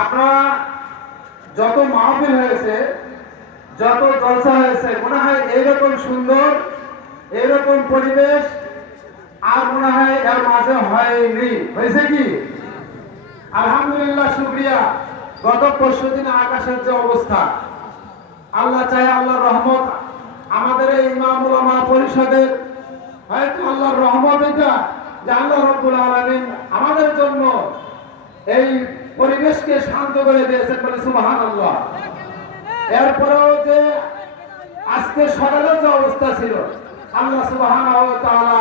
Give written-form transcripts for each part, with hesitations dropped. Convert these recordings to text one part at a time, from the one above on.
আপনারা যত মাহফিল হয়েছে, যত জলসা হয়েছে, মনে হয় এইরকম সুন্দর, এইরকম পরিবেশ আর মনে হয় এর মাঝে হয়নি। হয়েছে কি? আলহামদুলিল্লাহ, শুকরিয়া। গত ৫০ দিনে আকাশের যে অবস্থা, আল্লাহ চাহে আল্লাহর রহমত আমাদের এই ইমাম উলামা পরিষদের, হয়তো আল্লাহর রহমত এটা যে আল্লাহ রাব্বুল আলামিন আমাদের জন্য এই পরিবেশকে শান্ত করে দিয়েছেন, বলে সুবহানাল্লাহ। এরপরেও যে আজকে সকালের যে অবস্থা ছিল, আল্লাহ সুবহানাহু ওয়া তাআলা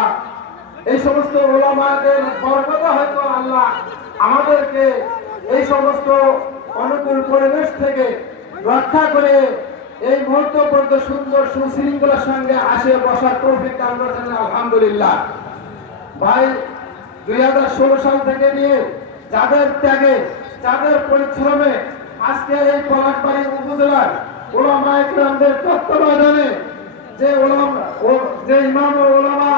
এই সমস্ত উলামাদের বরকতে হয়তো আল্লাহ আমাদেরকে এই সমস্ত অনুকূল পরিবেশ থেকে রক্ষা করে এই মুহূর্ত পর্যন্ত সুন্দর সুশৃঙ্খলার সঙ্গে আসে বসার তৌফিক দান করেছেন, আলহামদুলিল্লাহ। ভাই, ২০১৬ সাল থেকে নিয়ে যাদের ত্যাগে, যাদের পরিশ্রমে আজকে এই পলাশবাড়ী উপজেলার উলামায়ে কিরামদের তত্ত্বাবধানে যে ইমাম ও উলামা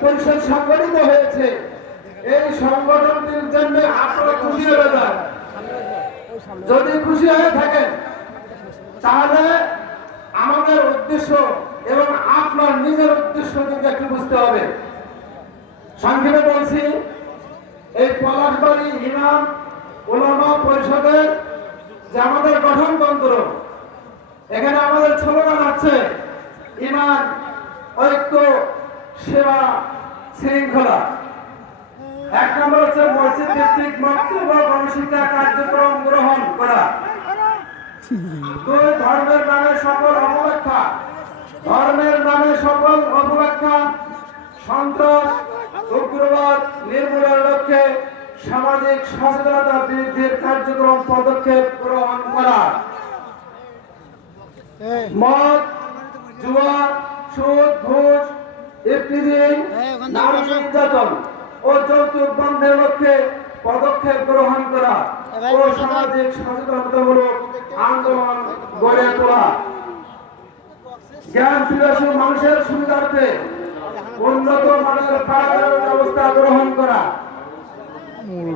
পরিষদ সংগঠিত হয়েছে, এই সংগঠনটির জন্য আপনারা খুশি হয়ে যান। যদি খুশি হয়ে থাকেন তাহলে আমাদের উদ্দেশ্য এবং আপনার নিজের উদ্দেশ্য কিন্তু একটু বুঝতে হবে। সংক্ষেপে বলছি, এই পলাশবাড়ী ইমাম উলামা পরিষদের যে আমাদের গঠনতন্ত্র, এখানে আমাদের স্লোগান আছে ঈমান, ঐক্য, সেবা, শৃঙ্খলা। ১ নম্বর হচ্ছে মসজিদ ভিত্তিক মক্তব ও গণশিক্ষা কার্যক্রম গ্রহণ করা। ২, ধর্মের নামে সকল অপব্যাখ্যা, ধর্মের নামে সকল অপব্যাখ্যা, সন্ত্রাস, উগ্রবাদ নির্মূলের লক্ষ্যে সামাজিক সচেতনতা বৃদ্ধির কার্যক্রম পদক্ষেপ গ্রহণ করা। মদ, জুয়া, সুদ, ঘুষ, ইফতিজিং, নারী নির্যাতন ও যৌতুক বন্ধের লক্ষ্যে পদক্ষেপ গ্রহণ করা ও সামাজিক সচেতনতামূলক আন্দোলন গড়ে তোলা। জ্ঞান পিপাসু মানুষের সুবিধার্থে উন্নত মানের পাঠাগারের ব্যবস্থা গ্রহণ করা।